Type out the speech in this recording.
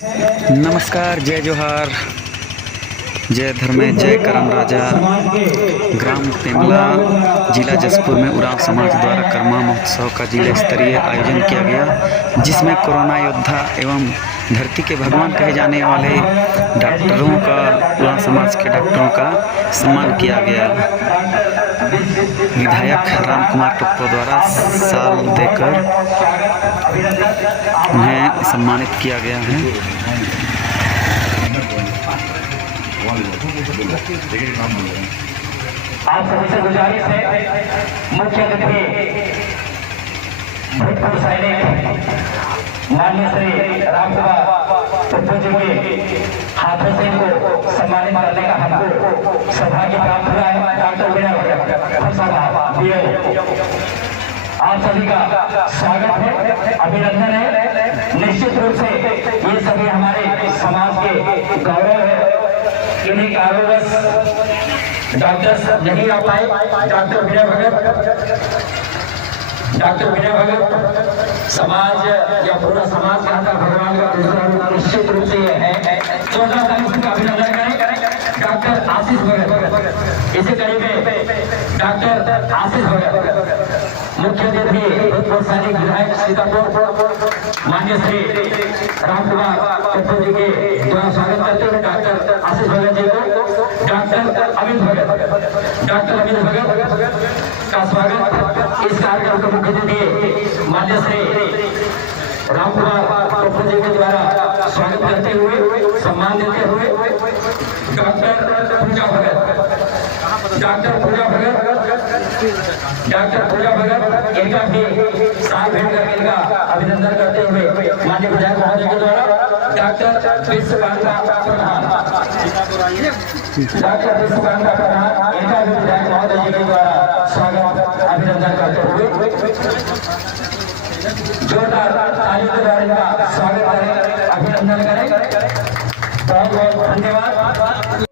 नमस्कार, जय जोहार, जय धर्मे, जय करम राजा। ग्राम तेमला, जिला जसपुर में उरांव समाज द्वारा कर्मा महोत्सव का जिला स्तरीय आयोजन किया गया, जिसमें कोरोना योद्धा एवं धरती के भगवान कहे जाने वाले डॉक्टरों का, उरांव समाज के डॉक्टरों का सम्मान किया गया। विधायक राम कुमार टोप्पो द्वारा साल देकर उन्हें सम्मानित किया गया है। आप सभी से गुजारिश है, मुख्य अतिथि भूतपूर्व सैनिक माननीय श्री राम कुमार टोप्पो जी के हाथों से इनको सम्मानित करने का हमको सौभाग्य प्राप्त हुआ है। डॉक्टर आप सभी का स्वागत है, अभिनंदन है। निश्चित रूप से ये सभी हमारे समाज के गौरव है। इन्हीं कारणवश डॉक्टर नहीं आ पाए। डॉक्टर विनय भगत समाज या पूरा समाज का भगवान का दूसरा रूप निश्चित रूप से है। 14 तारीख का अभिनंदन करें डॉक्टर आशीष भगत। इसी करीब डॉक्टर आशीष भगत मुख्य अतिथि भूतपूर्व सैनिक विधायक सीतापुर माननीय श्री राम कुमार टोप्पो जी के द्वारा स्वागत करते हुए डॉक्टर आशीष भगत जी को डॉक्टर अमित भगत का स्वागत। इस कार्यक्रम के मुख्य अतिथि माननीय श्री राम कुमार टोप्पो जी के द्वारा स्वागत करते हुए सम्मान देते हुए डॉक्टर पूजा भगत इनका भी साथ भेंट करके इनका अभिनंदन करते हुए माननीय विधायक महोदय के द्वारा डॉक्टर विश्वकांता प्रधान इनका भी विधायक महोदय जी के द्वारा स्वागत अभिनंदन करते हुए जोरदार तालियों के द्वारा इनका स्वागत करें, अभिनंदन करें। बहुत बहुत धन्यवाद।